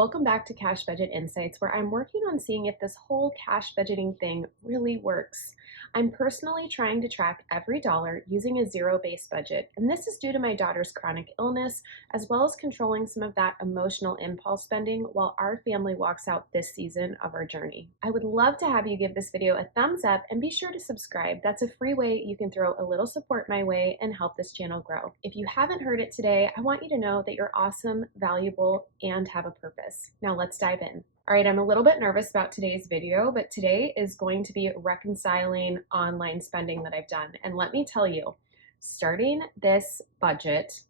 Welcome back to Cash Budget Insights, where I'm working on seeing if this whole cash budgeting thing really works. I'm personally trying to track every dollar using a zero-based budget, and this is due to my daughter's chronic illness, as well as controlling some of that emotional impulse spending while our family walks out this season of our journey. I would love to have you give this video a thumbs up and be sure to subscribe. That's a free way you can throw a little support my way and help this channel grow. If you haven't heard it today, I want you to know that you're awesome, valuable, and have a purpose. Now let's dive in. All right, I'm a little bit nervous about today's video, but today is going to be reconciling online spending that I've done. And let me tell you, starting this budget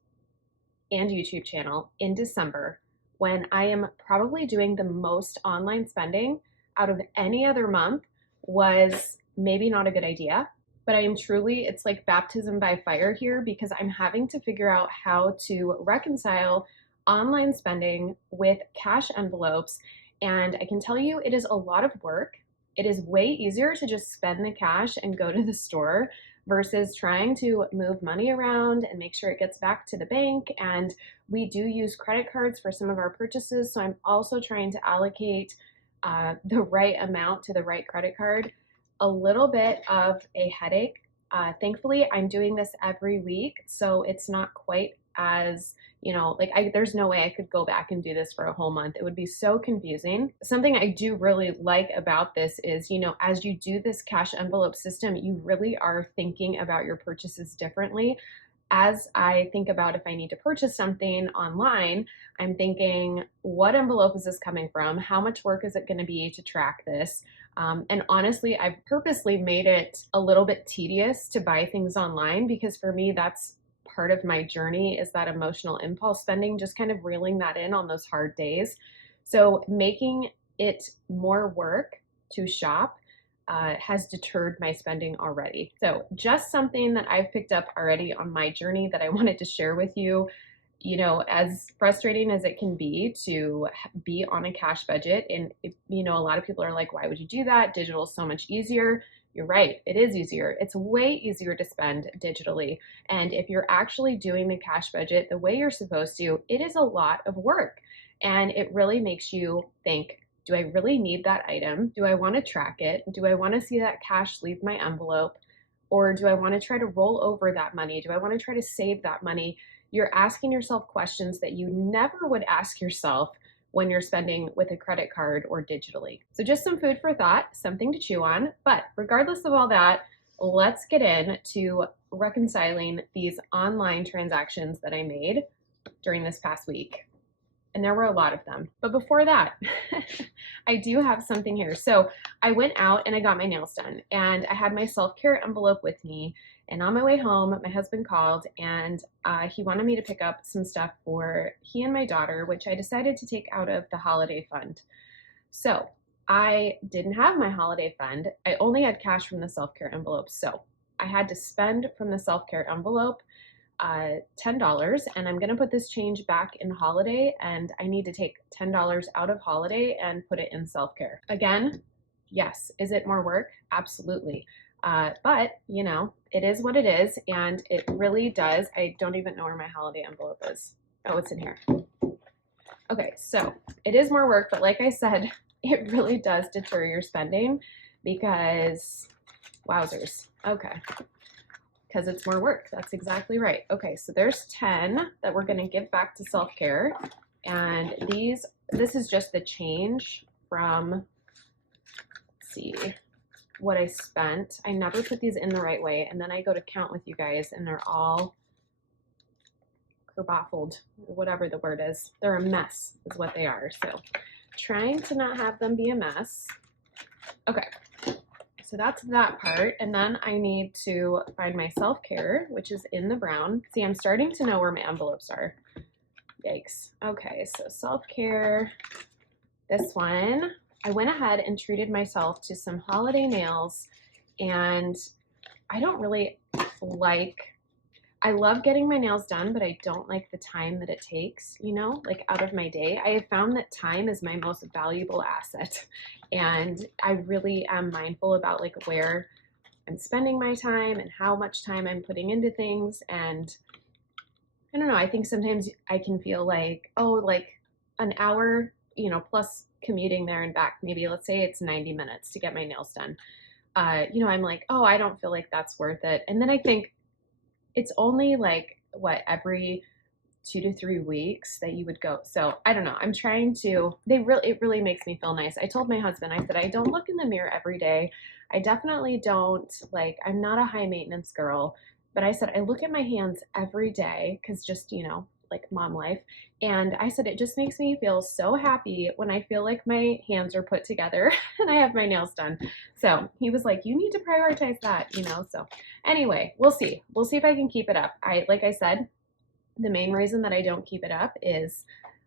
and YouTube channel in December, when I am probably doing the most online spending out of any other month, was maybe not a good idea. But I am truly, it's like baptism by fire here, because I'm having to figure out how to reconcile online spending with cash envelopes. And I can tell you, it is a lot of work. It is way easier to just spend the cash and go to the store versus trying to move money around and make sure it gets back to the bank. And we do use credit cards for some of our purchases. So I'm also trying to allocate the right amount to the right credit card. A little bit of a headache. Thankfully, I'm doing this every week, so it's not quite as, there's no way I could go back and do this for a whole month. It would be so confusing. Something I do really like about this is, as you do this cash envelope system, you really are thinking about your purchases differently. As I think about if I need to purchase something online, I'm thinking, what envelope is this coming from? How much work is it going to be to track this? And honestly, I've purposely made it a little bit tedious to buy things online, because for me, that's part of my journey, is that emotional impulse spending, just kind of reeling that in on those hard days. So making it more work to shop has deterred my spending already. So just something that I've picked up already on my journey that I wanted to share with you. As frustrating as it can be to be on a cash budget, and a lot of people are like, why would you do that? Digital is so much easier. You're right, it is easier. It's way easier to spend digitally. And if you're actually doing the cash budget the way you're supposed to, it is a lot of work. And it really makes you think, do I really need that item? Do I want to track it? Do I want to see that cash leave my envelope? Or do I want to try to roll over that money? Do I want to try to save that money? You're asking yourself questions that you never would ask yourself when you're spending with a credit card or digitally. So just some food for thought, something to chew on. But regardless of all that, let's get into reconciling these online transactions that I made during this past week. And there were a lot of them. But before that, I do have something here. So I went out and I got my nails done, and I had my self-care envelope with me. And on my way home, my husband called, and he wanted me to pick up some stuff for he and my daughter, which I decided to take out of the holiday fund. So I didn't have my holiday fund. I only had cash from the self-care envelope. So I had to spend from the self-care envelope $10, and I'm gonna put this change back in holiday, and I need to take $10 out of holiday and put it in self-care. Again, yes, is it more work? Absolutely. But it is what it is, and it really does. I don't even know where my holiday envelope is. Oh, it's in here. Okay, so it is more work, but like I said, it really does deter your spending, because wowzers. Okay. Because it's more work. That's exactly right. Okay, so there's 10 that we're gonna give back to self-care. And this is just the change from, let's see, what I spent. I never put these in the right way. And then I go to count with you guys, and they're all kerboffled, whatever the word is. They're a mess is what they are. So trying to not have them be a mess. Okay. So that's that part. And then I need to find my self-care, which is in the brown. See, I'm starting to know where my envelopes are. Yikes. Okay, so self-care, this one. I went ahead and treated myself to some holiday nails, and I don't really I love getting my nails done, but I don't like the time that it takes, out of my day. I have found that time is my most valuable asset. And I really am mindful about where I'm spending my time and how much time I'm putting into things. And I don't know, I think sometimes I can feel like, oh, an hour plus commuting there and back, maybe let's say it's 90 minutes to get my nails done. I'm like, oh, I don't feel like that's worth it. And then I think it's only like what, every 2 to 3 weeks that you would go. So I don't know. I'm trying to, it really makes me feel nice. I told my husband, I said, I don't look in the mirror every day. I definitely don't, like, I'm not a high maintenance girl, but I said, I look at my hands every day because just, like mom life. And I said, it just makes me feel so happy when I feel like my hands are put together and I have my nails done. So he was like, you need to prioritize that. So anyway, we'll see. We'll see if I can keep it up. Like I said, the main reason that I don't keep it up is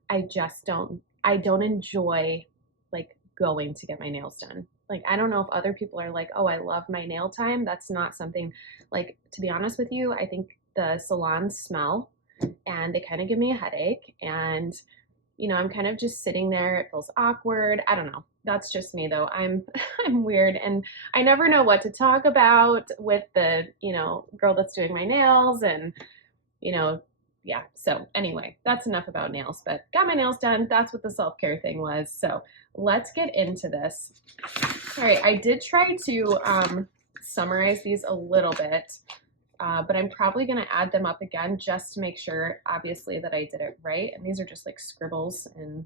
I don't enjoy like going to get my nails done. Like I don't know if other people are like, "Oh, I love my nail time." That's not something, like, to be honest with you, I think the salons smell and they kind of give me a headache, and I'm kind of just sitting there. It feels awkward. I don't know. That's just me though. I'm I'm weird, and I never know what to talk about with the, girl that's doing my nails, and you know, yeah. So anyway, that's enough about nails, but got my nails done. That's what the self-care thing was. So let's get into this. All right, I did try to summarize these a little bit, but I'm probably going to add them up again just to make sure, obviously, that I did it right. And these are just like scribbles and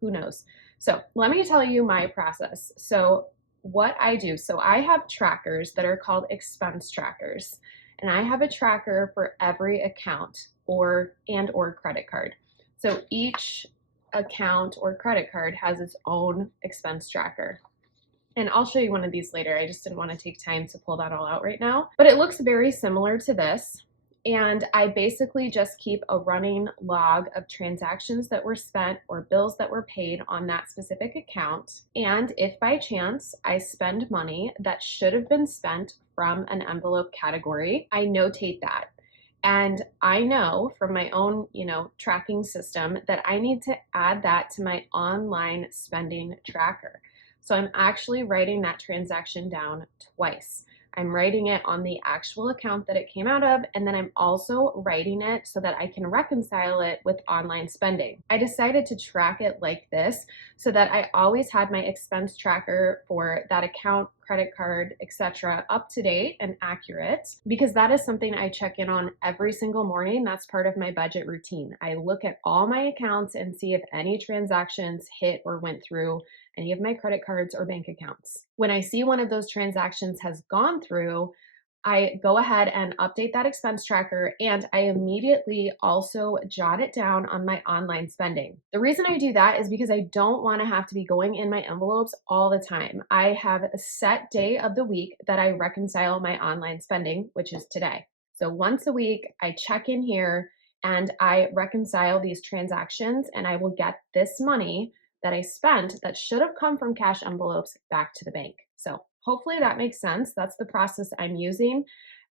who knows. So let me tell you my process. So what I do, so I have trackers that are called expense trackers, and I have a tracker for every account or credit card. So each account or credit card has its own expense tracker. And I'll show you one of these later. I just didn't want to take time to pull that all out right now. But it looks very similar to this. And I basically just keep a running log of transactions that were spent or bills that were paid on that specific account. And if by chance I spend money that should have been spent from an envelope category, I notate that. And I know from my own, tracking system that I need to add that to my online spending tracker. So I'm actually writing that transaction down twice. I'm writing it on the actual account that it came out of, and then I'm also writing it so that I can reconcile it with online spending. I decided to track it like this so that I always had my expense tracker for that account, credit card, etc., up to date and accurate, because that is something I check in on every single morning. That's part of my budget routine. I look at all my accounts and see if any transactions hit or went through any of my credit cards or bank accounts. When I see one of those transactions has gone through, I go ahead and update that expense tracker, and I immediately also jot it down on my online spending. The reason I do that is because I don't want to have to be going in my envelopes all the time. I have a set day of the week that I reconcile my online spending, which is today. So once a week, I check in here and I reconcile these transactions, and I will get this money that I spent that should have come from cash envelopes back to the bank. So hopefully that makes sense. That's the process I'm using.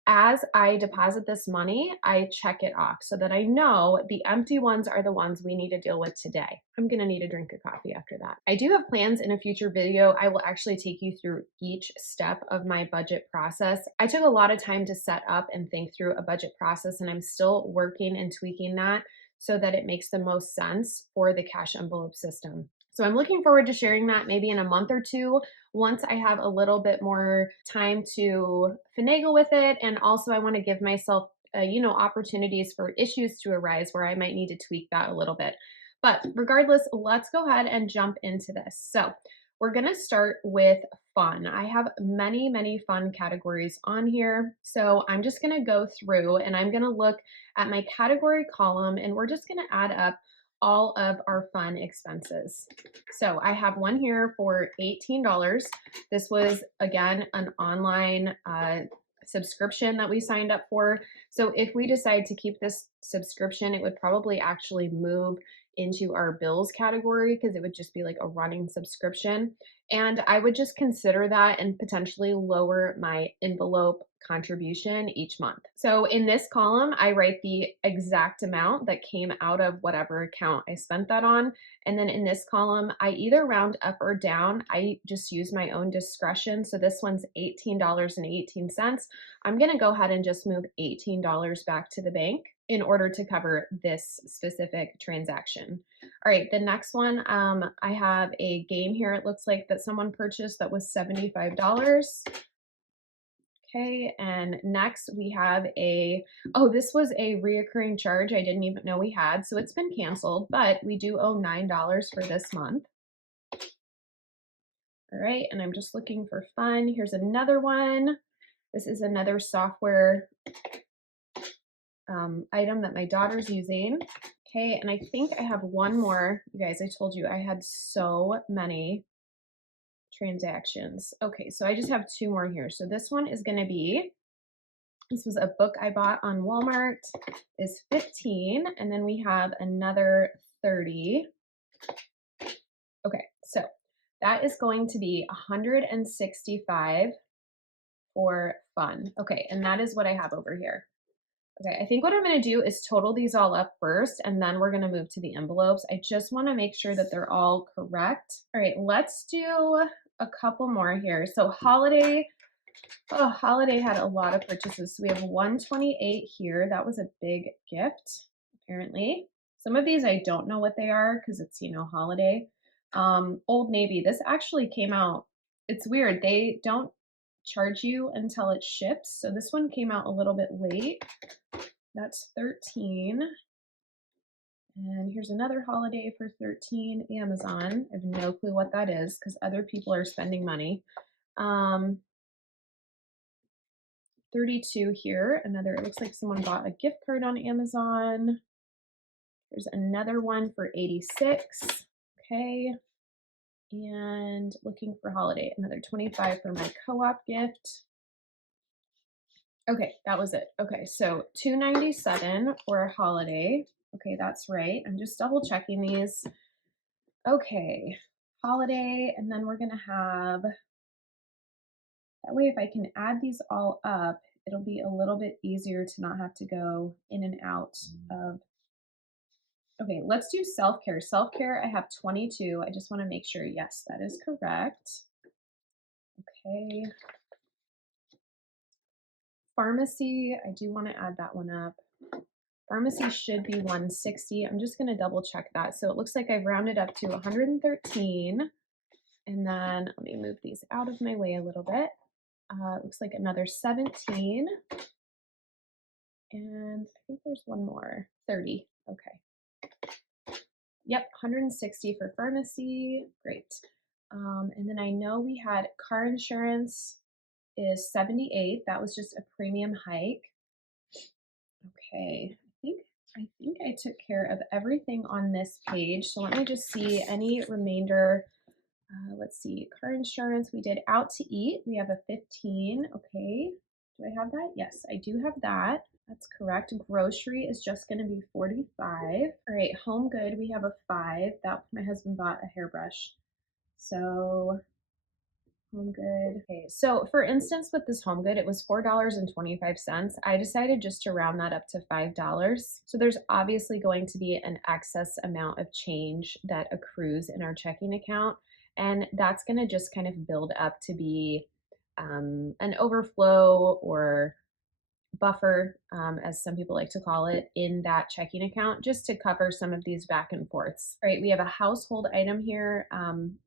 As I deposit this money, I check it off so that I know the empty ones are the ones we need to deal with today. I'm gonna need a drink of coffee after that. I do have plans in a future video. I will actually take you through each step of my budget process. I took a lot of time to set up and think through a budget process, and I'm still working and tweaking that so that it makes the most sense for the cash envelope system. So I'm looking forward to sharing that maybe in a month or two once I have a little bit more time to finagle with it. And also I want to give myself, opportunities for issues to arise where I might need to tweak that a little bit. But regardless, let's go ahead and jump into this. So we're going to start with fun. I have many, many fun categories on here. So I'm just going to go through and I'm going to look at my category column, and we're just going to add up all of our fun expenses. So I have one here for $18. This was, again, an online subscription that we signed up for. So if we decide to keep this subscription, it would probably actually move into our bills category because it would just be like a running subscription. And I would just consider that and potentially lower my envelope contribution each month. So in this column, I write the exact amount that came out of whatever account I spent that on. And then in this column, I either round up or down. I just use my own discretion. So this one's $18.18. I'm going to go ahead and just move $18 back to the bank. in order to cover this specific transaction. All right, the next one, I have a game here. It looks like that someone purchased that was $75. Okay, and next we have oh, this was a reoccurring charge I didn't even know we had, so it's been canceled, but we do owe $9 for this month. All right, and I'm just looking for fun. Here's another one. This is another software item that my daughter's using. Okay, and I think I have one more. You guys, I told you I had so many transactions. Okay, so I just have two more here. So this one is going to be, this was a book I bought on Walmart, is 15, and then we have another 30. Okay, so that is going to be 165 for fun. Okay, and that is what I have over here. Okay, I think what I'm gonna do is total these all up first, and then we're gonna move to the envelopes. I just wanna make sure that they're all correct. All right, let's do a couple more here. So Holiday, oh, Holiday had a lot of purchases. So we have 128 here. That was a big gift, apparently. Some of these I don't know what they are because it's, you know, Holiday. Old Navy, this actually came out, it's weird. They don't charge you until it ships. So this one came out a little bit late. That's 13. And here's another Holiday for 13, Amazon. I have no clue what that is because other people are spending money. 32 here. Another, it looks like someone bought a gift card on Amazon. There's another one for 86. Okay. And looking for Holiday, another 25 for my co-op gift. Okay, that was it. Okay, so 297 for a Holiday. Okay, that's right. I'm just double checking these. Okay, Holiday, and then we're gonna have, that way if I can add these all up, it'll be a little bit easier to not have to go in and out of. Okay, let's do self-care. Self-care, I have 22. I just wanna make sure, yes, that is correct. Okay. Pharmacy, I do wanna add that one up. Pharmacy should be 160. I'm just gonna double check that. So it looks like I've rounded up to 113. And then let me move these out of my way a little bit. It looks like another 17. And I think there's one more, 30. Okay. Yep, 160 for pharmacy. Great. And then I know we had car insurance is 78. That was just a premium hike. Okay, I think I took care of everything on this page. So let me just see any remainder. Let's see, car insurance, we did out to eat. We have a 15, okay. Do I have that? Yes, I do have that. That's correct. Grocery is just gonna be 45. All right, home good, we have a 5. That my husband bought a hairbrush. So home good. Okay, so for instance, with this home good, it was $4.25. I decided just to round that up to $5. So there's obviously going to be an excess amount of change that accrues in our checking account. And that's going to just kind of build up to be an overflow or buffer, as some people like to call it, in that checking account just to cover some of these back and forths. All right, we have a household item here.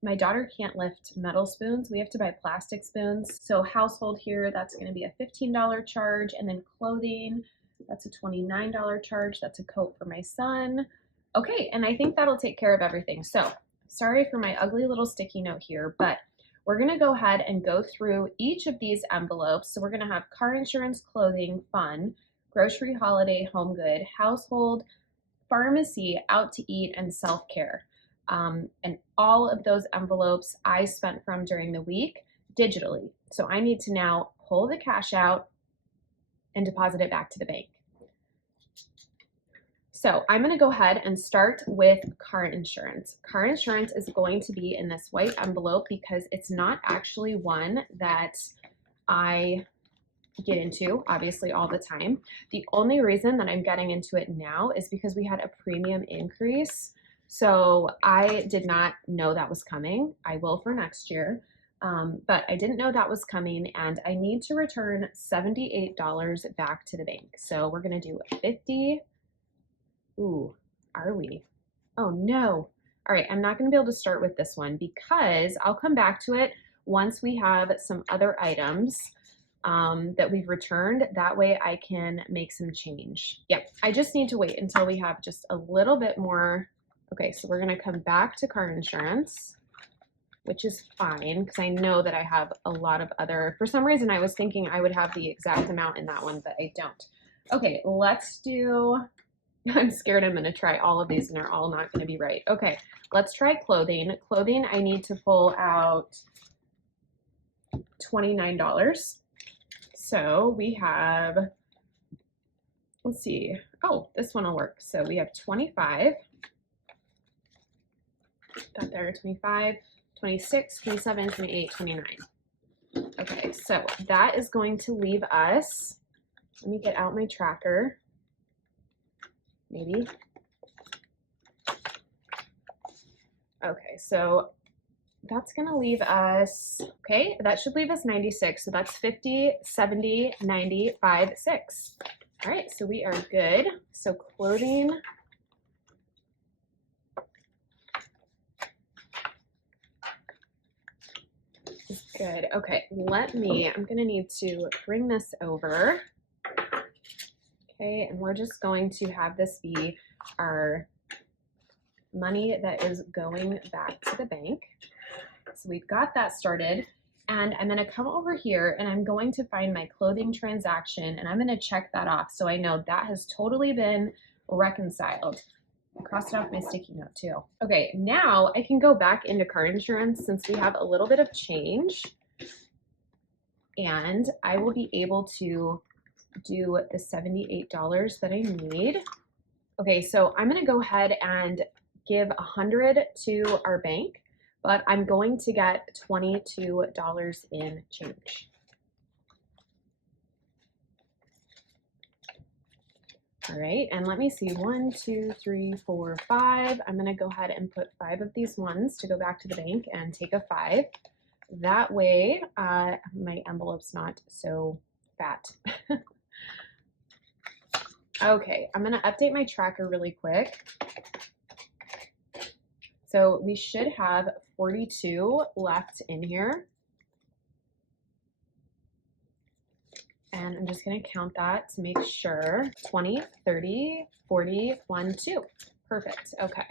My daughter can't lift metal spoons. We have to buy plastic spoons. So household here, that's going to be a $15 charge. And then clothing, that's a $29 charge. That's a coat for my son. Okay, and I think that'll take care of everything. So sorry for my ugly little sticky note here, but we're gonna go ahead and go through each of these envelopes. So we're gonna have car insurance, clothing, fun, grocery, holiday, home good, household, pharmacy, out to eat, and self-care. And all of those envelopes I spent from during the week digitally. So I need to now pull the cash out and deposit it back to the bank. So I'm going to go ahead and start with car insurance. Car insurance is going to be in this white envelope because it's not actually one that I get into, obviously, all the time. The only reason that I'm getting into it now is because we had a premium increase. So I did not know that was coming. I will for next year. But I didn't know that was coming, and I need to return $78 back to the bank. So we're going to do 50 Ooh, are we? Oh no. All right, I'm not gonna be able to start with this one because I'll come back to it once we have some other items that we've returned. That way I can make some change. Yep, I just need to wait until we have just a little bit more. Okay, so we're gonna come back to car insurance, which is fine because I know that I have a lot of other, for some reason I was thinking I would have the exact amount in that one, but I don't. Okay, let's do, I'm scared I'm gonna try all of these and they're all not gonna be right. Okay, let's try clothing. Clothing, I need to pull out $29. So we have, let's see, oh, this one will work. So we have 25, got there, 25, 26, 27, 28, 29. Okay, so that is going to leave us, let me get out my tracker, maybe. Okay, so that's gonna leave us, okay, that should leave us 96. So that's 50, 70, 95, 6. All right, so we are good. So clothing, is good. Okay, I'm gonna need to bring this over. Okay, and we're just going to have this be our money that is going back to the bank. So we've got that started. And I'm gonna come over here and I'm going to find my clothing transaction and I'm gonna check that off so I know that has totally been reconciled. I crossed it off my sticky note too. Okay, now I can go back into car insurance since we have a little bit of change and I will be able to do the $78 that I need. Okay, so I'm gonna go ahead and give 100 to our bank, but I'm going to get $22 in change. All right, and let me see, 1, 2, 3, 4, 5. I'm gonna go ahead and put 5 of these ones to go back to the bank and take a 5. That way, my envelope's not so fat. Okay, I'm gonna update my tracker really quick. So we should have 42 left in here. And I'm just gonna count that to make sure. 20, 30, 40, 1, 2. Perfect, okay.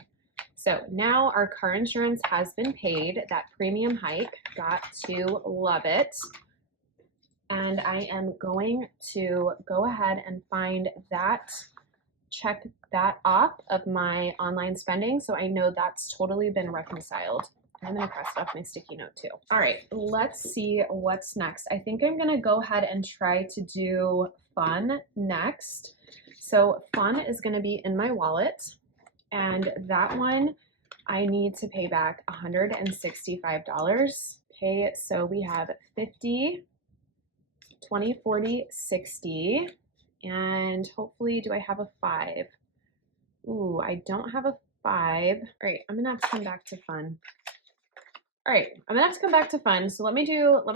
So now our car insurance has been paid. That premium hike, got to love it. And I am going to go ahead and find that, check that off of my online spending so I know that's totally been reconciled. I'm gonna cross it off my sticky note too. All right, let's see what's next. I think I'm gonna go ahead and try to do fun next. So fun is gonna be in my wallet and that one I need to pay back $165. Okay, so we have 50, 20, 40, 60, and hopefully, do I have a 5? Ooh, I don't have a 5. All right, I'm gonna have to come back to fun. All right, I'm gonna have to come back to fun. So let me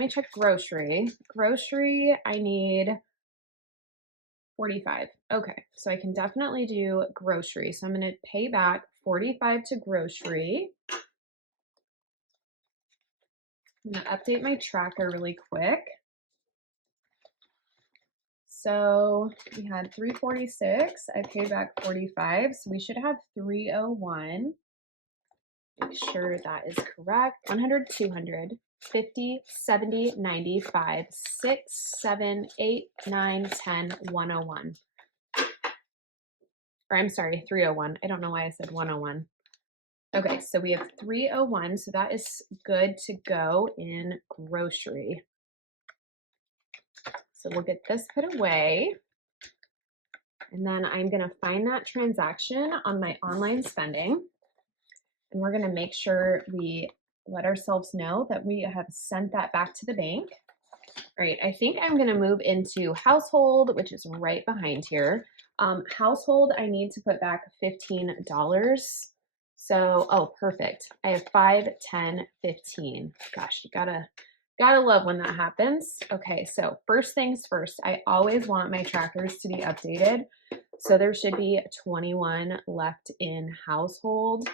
check grocery. Grocery, I need 45. Okay, so I can definitely do grocery. So I'm gonna pay back 45 to grocery. I'm gonna update my tracker really quick. So we had 346, I paid back 45, so we should have 301. Make sure that is correct. 100, 200, 50, 70, 95, 6, 7, 8, 9, 10, 101. Or I'm sorry, 301. I don't know why I said 101. Okay, so we have 301, so that is good to go in grocery. So we'll get this put away. And then I'm gonna find that transaction on my online spending. And we're gonna make sure we let ourselves know that we have sent that back to the bank. All right, I think I'm gonna move into household, which is right behind here. Household, I need to put back $15. So, oh, perfect. I have 5, 10, 15. Gosh, you gotta love when that happens. Okay, so first things first, I always want my trackers to be updated. So there should be 21 left in household,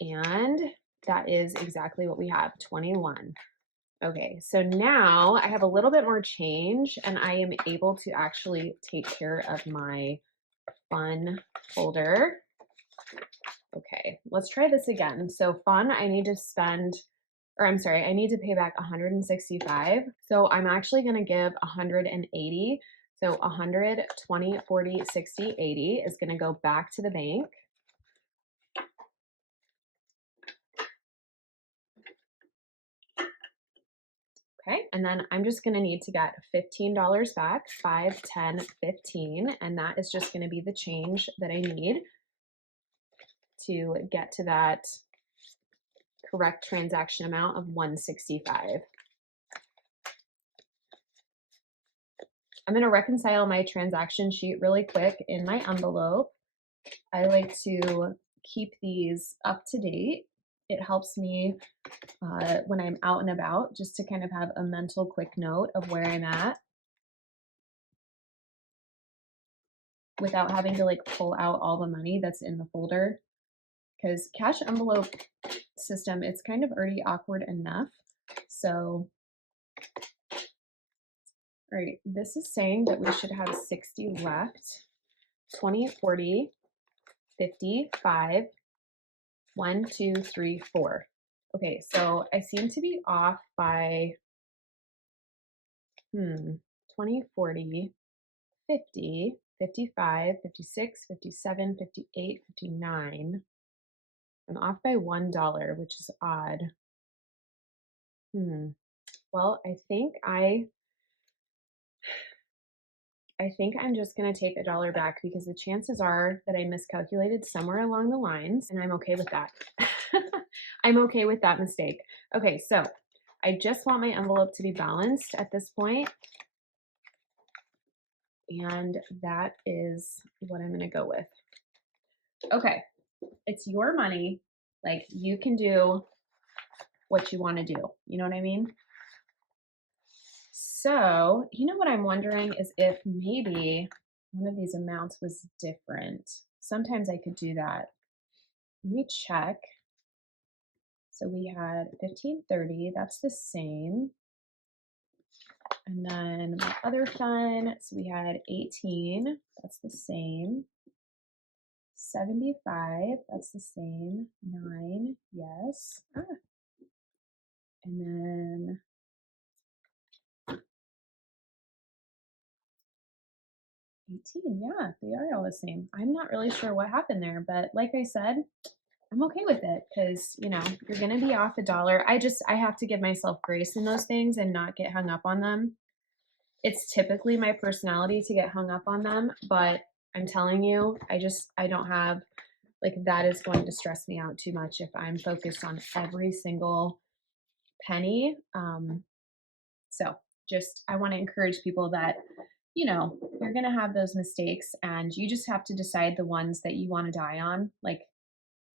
and that is exactly what we have, 21. Okay, so now I have a little bit more change and I am able to actually take care of my fun folder. Okay, let's try this again. So fun, I need to spend, or I'm sorry, I need to pay back 165. So I'm actually gonna give 180. So 100, 20, 40, 60, 80 is gonna go back to the bank. Okay, and then I'm just gonna need to get $15 back, 5, 10, 15, and that is just gonna be the change that I need to get to that correct transaction amount of 165. I'm gonna reconcile my transaction sheet really quick in my envelope. I like to keep these up to date. It helps me when I'm out and about just to kind of have a mental quick note of where I'm at without having to like pull out all the money that's in the folder. Because cash envelope system, it's kind of already awkward enough. So, all right, this is saying that we should have 60 left, 20, 40, 50, 5, 1, 2, 3, 4. Okay, so I seem to be off by 20, 40, 50, 55, 56, 57, 58, 59. I'm off by $1, which is odd. Well, I think I'm just going to take $1 back because the chances are that I miscalculated somewhere along the lines, and I'm okay with that. I'm okay with that mistake. Okay, so I just want my envelope to be balanced at this point, and that is what I'm going to go with. Okay, it's your money. Like, you can do what you want to do. You know what I mean? So, you know what I'm wondering is if maybe one of these amounts was different. Sometimes I could do that. Let me check. So we had 1530, that's the same. And then my other fun, so we had 18, that's the same. 75, that's the same. 9, yes. And then 18, yeah, they are all the same. I'm not really sure what happened there, but like I said, I'm okay with it because, you know, you're going to be off $1. I have to give myself grace in those things and not get hung up on them. It's typically my personality to get hung up on them, but I'm telling you, I don't have, like, that is going to stress me out too much if I'm focused on every single penny. So just, I want to encourage people that, you know, you're going to have those mistakes and you just have to decide the ones that you want to die on. Like,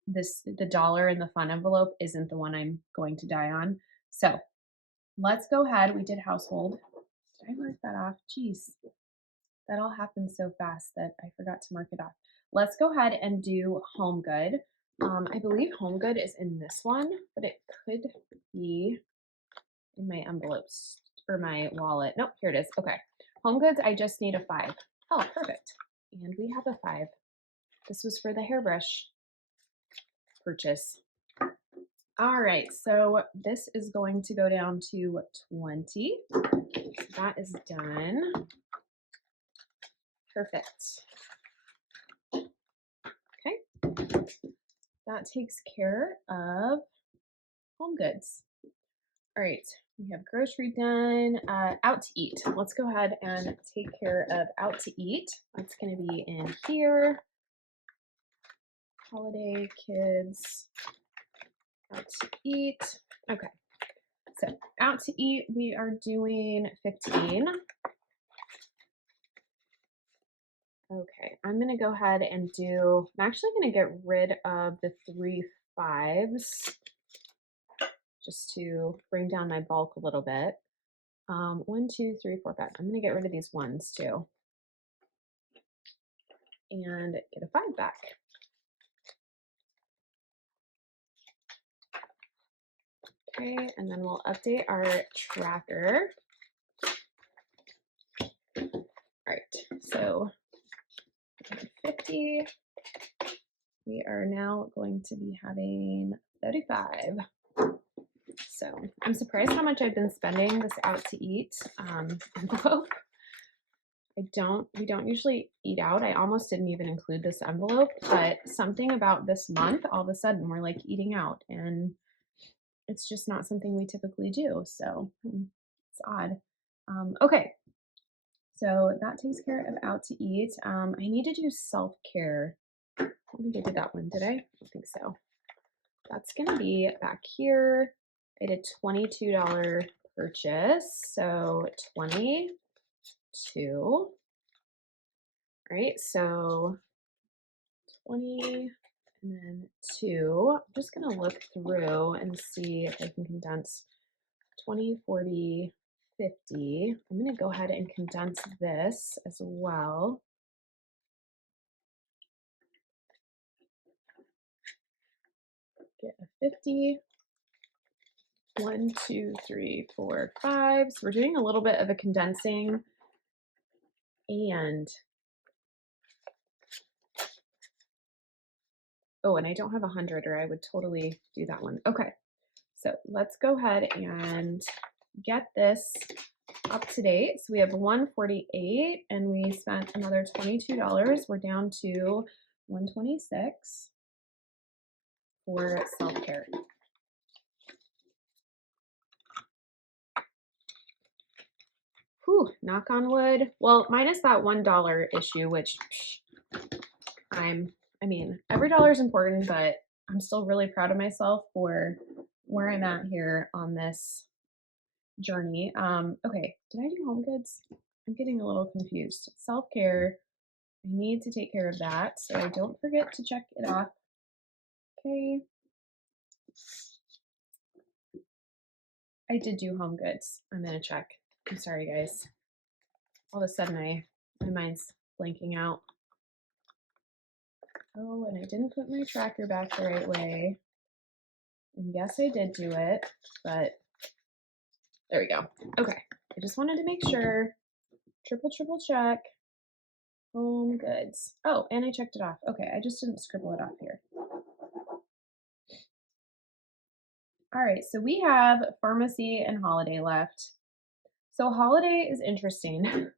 the dollar in the fun envelope isn't the one I'm going to die on. So let's go ahead. We did household. Did I mark that off? Jeez, that all happened so fast that I forgot to mark it off. Let's go ahead and do home good. I believe home good is in this one, but it could be in my envelopes or my wallet. Nope, here it is. Okay. Home goods, I just need a 5. Oh, perfect. And we have a 5. This was for the hairbrush purchase. All right, so this is going to go down to 20. So that is done. Perfect. Okay, that takes care of home goods. All right, we have grocery done. Out to eat. Let's go ahead and take care of out to eat. That's going to be in here. Holiday, kids, out to eat. Okay, so out to eat, we are doing 15. Okay, I'm gonna go ahead and do, I'm actually gonna get rid of the 3 5s just to bring down my bulk a little bit. 1, 2, 3, 4, 5. I'm gonna get rid of these ones too. and get a 5 back. Okay, and then we'll update our tracker. All right, so 50. We are now going to be having 35. So I'm surprised how much I've been spending this out to eat envelope. We don't usually eat out. I almost didn't even include this envelope, but something about this month, all of a sudden we're like eating out, and it's just not something we typically do. So it's odd. Okay, so that takes care of out to eat. I need to do self-care. I don't think I did that one, did I? I don't think so. That's gonna be back here. I did $22 purchase, so 22. Right, so 20 and then 2. I'm just gonna look through and see if I can condense 20, 40, 50. I'm gonna go ahead and condense this as well. Get a 50. 1, 2, 3, 4, 5. So we're doing a little bit of a condensing, and oh, and I don't have 100, or I would totally do that one. Okay, so let's go ahead and get this up to date. So we have 148, and we spent another $22. We're down to 126 for self-care. Whew, knock on wood. Well, minus that $1 issue, which I mean, every dollar is important, but I'm still really proud of myself for where I'm at here on this journey. Okay, did I do home goods? I'm getting a little confused. Self-care, I need to take care of that, so I don't forget to check it off. Okay. I did do home goods. I'm gonna check. I'm sorry, guys. All of a sudden, my mind's blanking out. Oh, and I didn't put my tracker back the right way. And yes, I did do it, but there we go. Okay, I just wanted to make sure. Triple check. Home goods. Oh, and I checked it off. Okay, I just didn't scribble it off here. All right, so we have pharmacy and holiday left. So holiday is interesting.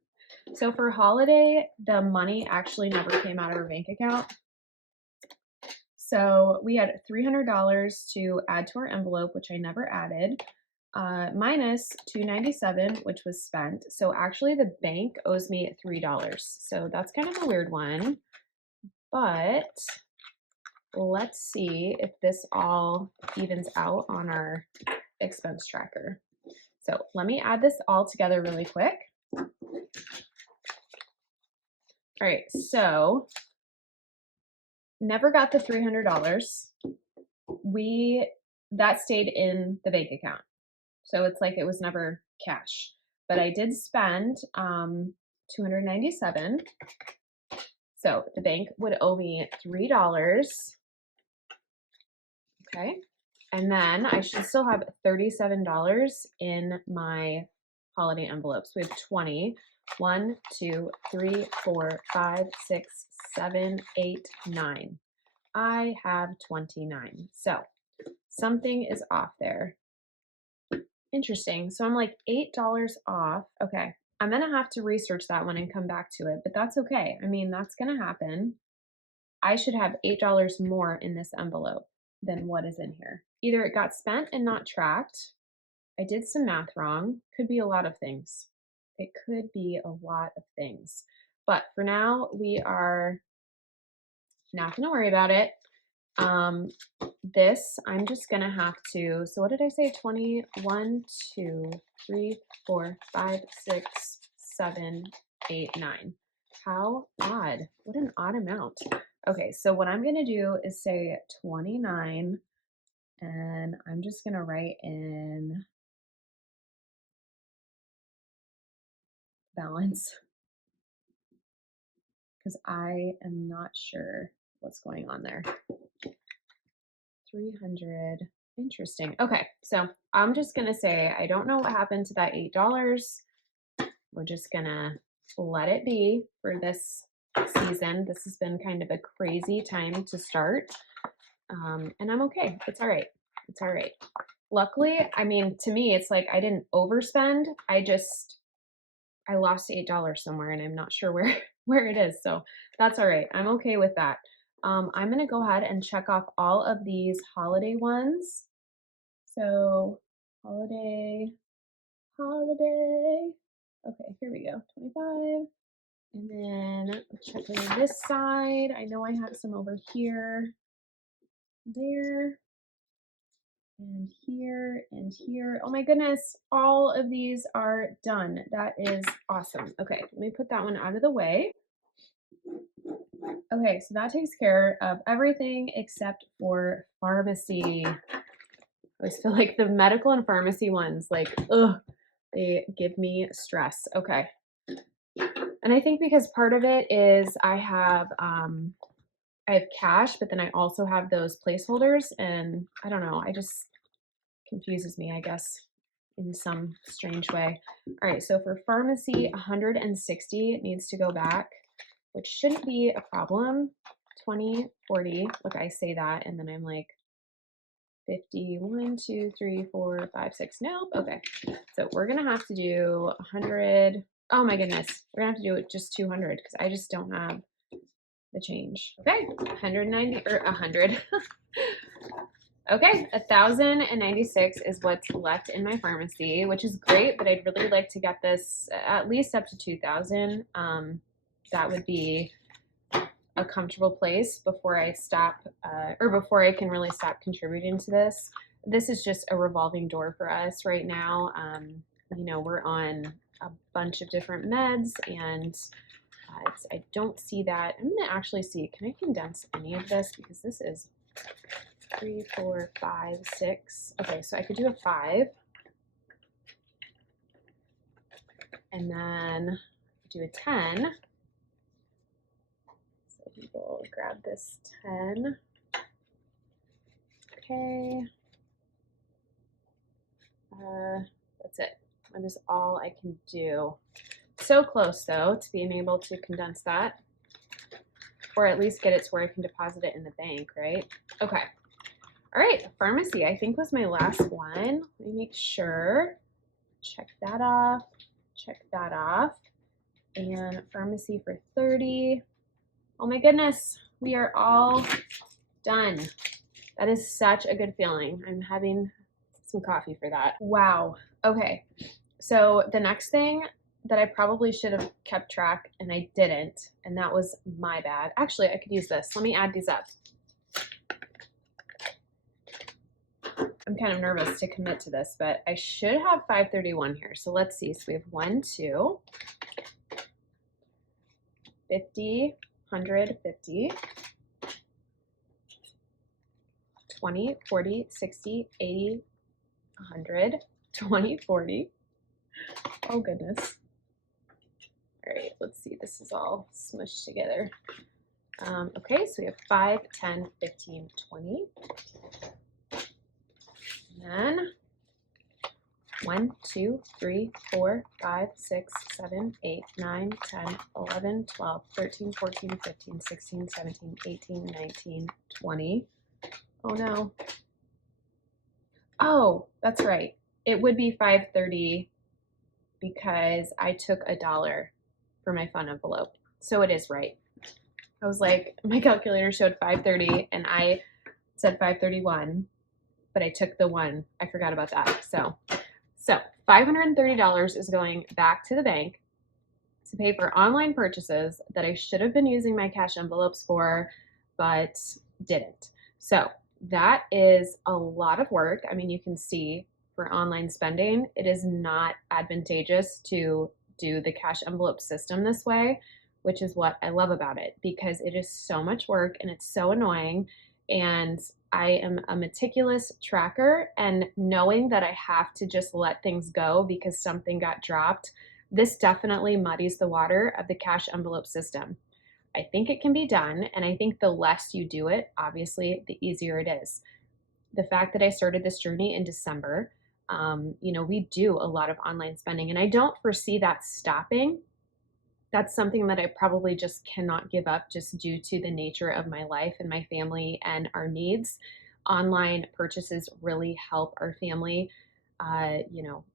So for holiday, the money actually never came out of our bank account. So we had $300 to add to our envelope, which I never added, minus $297, which was spent. So actually the bank owes me $3. So that's kind of a weird one, but let's see if this all evens out on our expense tracker. So let me add this all together really quick. All right, so never got the $300. That stayed in the bank account. So it's like it was never cash. But I did spend 297. So the bank would owe me $3. Okay. And then I should still have $37 in my holiday envelopes. We have 20. 1, 2, 3, 4, 5, 6, 7, 8, 9. I have 29. So something is off there. Interesting. So I'm like $8 off. Okay. I'm going to have to research that one and come back to it, but that's okay. I mean, that's going to happen. I should have $8 more in this envelope than what is in here. Either it got spent and not tracked. I did some math wrong. Could be a lot of things. It could be a lot of things. But for now, we are not going to worry about it. This, I'm just gonna have to, so what did I say? 21, 2, 3, 4, 5, 6, 7, 8, 9. How odd. What an odd amount. Okay, so what I'm gonna do is say 29, and I'm just gonna write in balance. because I am not sure what's going on there. 300. Interesting. Okay, so I'm just gonna say I don't know what happened to that $8. We're just gonna let it be for this season. This has been kind of a crazy time to start, and I'm okay. It's all right. It's all right. Luckily, I mean, to me, it's like I didn't overspend. I lost $8 somewhere, and I'm not sure where where it is. So that's all right. I'm okay with that. I'm gonna go ahead and check off all of these holiday ones. So holiday, holiday. Okay, here we go. 25. And then check on this side. I know I have some over here, there, and here, and here. Oh my goodness, all of these are done. That is awesome. Okay, let me put that one out of the way. Okay, so that takes care of everything except for pharmacy. I always feel like the medical and pharmacy ones, like, ugh, they give me stress. Okay. And I think because part of it is I have cash, but then I also have those placeholders, and I don't know, I just confuses me, I guess, in some strange way. All right, so for pharmacy, 160 needs to go back, which shouldn't be a problem. 20, 40. Look, I say that, and then I'm like 50, 1, 2, 3, 4, 5, 6. Nope. Okay. So we're gonna have to do 100. Oh my goodness. We're gonna have to do it just 200 because I just don't have the change. Okay, 190 or 100. Okay, 1,096 is what's left in my pharmacy, which is great, but I'd really like to get this at least up to 2,000. That would be a comfortable place before I stop, or before I can really stop contributing to this. This is just a revolving door for us right now. You know, we're on a bunch of different meds, and I don't see that. I'm gonna actually see, can I condense any of this? Because this is 3, 4, 5, 6. Okay, so I could do a 5. And then do a 10. So we'll grab this 10. Okay. That's it. That is all I can do. So close though to being able to condense that, or at least get it to where I can deposit it in the bank, right? Okay. All right, pharmacy, I think was my last one. Let me make sure. Check that off. Check that off. And pharmacy for 30. Oh my goodness, we are all done. That is such a good feeling. I'm having some coffee for that. Wow. Okay. So the next thing that I probably should have kept track and I didn't, and that was my bad. Actually, I could use this. Let me add these up. I'm kind of nervous to commit to this, but I should have 531 here. So let's see. So we have 1, 2, 50, 100, 50, 20, 40, 60, 80, 100, 20, 40. Oh goodness. All right, let's see. This is all smushed together. Okay, so we have 5, 10, 15, 20. And then 1, 2, 3, 4, 5, 6, 7, 8, 9, 10, 11, 12, 13, 14, 15, 16, 17, 18, 19, 20. Oh no. Oh, that's right. It would be 530 because I took $1 for my fun envelope. So it is right. I was like, my calculator showed 530 and I said 531, but I took the 1. I forgot about that. So $530 is going back to the bank to pay for online purchases that I should have been using my cash envelopes for, but didn't. So that is a lot of work. I mean, you can see for online spending, it is not advantageous to do the cash envelope system this way, which is what I love about it because it is so much work and it's so annoying. And I am a meticulous tracker, and knowing that I have to just let things go because something got dropped, this definitely muddies the water of the cash envelope system. I think it can be done. And I think the less you do it, obviously, the easier it is. The fact that I started this journey in December, we do a lot of online spending, and I don't foresee that stopping. That's something that I probably just cannot give up just due to the nature of my life and my family and our needs. Online purchases really help our family,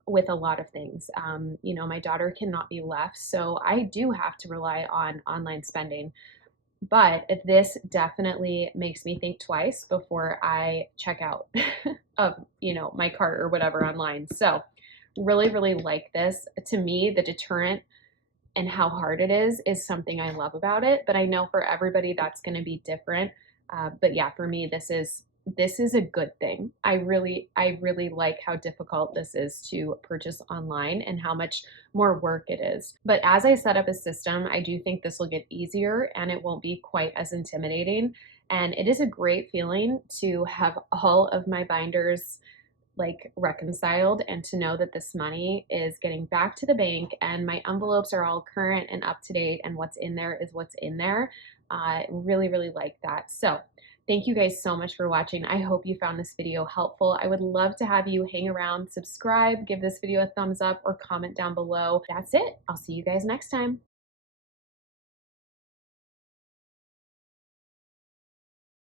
with a lot of things. My daughter cannot be left, so I do have to rely on online spending. But this definitely makes me think twice before I check out of, my cart or whatever online. So really, really like this. To me, the deterrent and how hard it is something I love about it. But I know for everybody that's going to be different. But yeah, for me, this is a good thing. I really like how difficult this is to purchase online and how much more work it is. But as I set up a system, I do think this will get easier and it won't be quite as intimidating. And it is a great feeling to have all of my binders like reconciled and to know that this money is getting back to the bank and my envelopes are all current and up to date and what's in there is what's in there. Really, really like that. So thank you guys so much for watching. I hope you found this video helpful. I would love to have you hang around, subscribe, give this video a thumbs up, or comment down below. That's it. I'll see you guys next time.